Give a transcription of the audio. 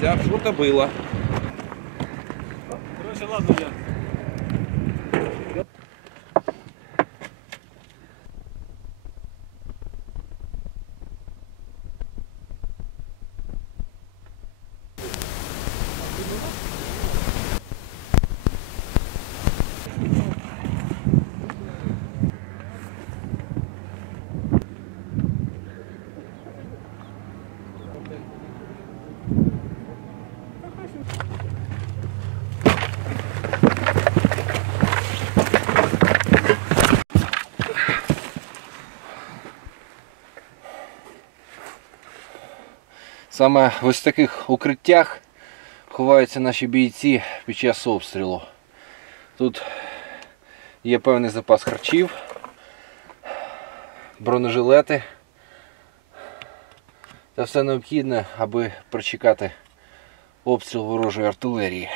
дивіться, що то було. Короче, ладно, я. Саме в ось таких укриттях ховаються наші бійці під час обстрілу. Тут є певний запас харчів, бронежилети та все необхідне, аби прочекати обстріл ворожої артилерії.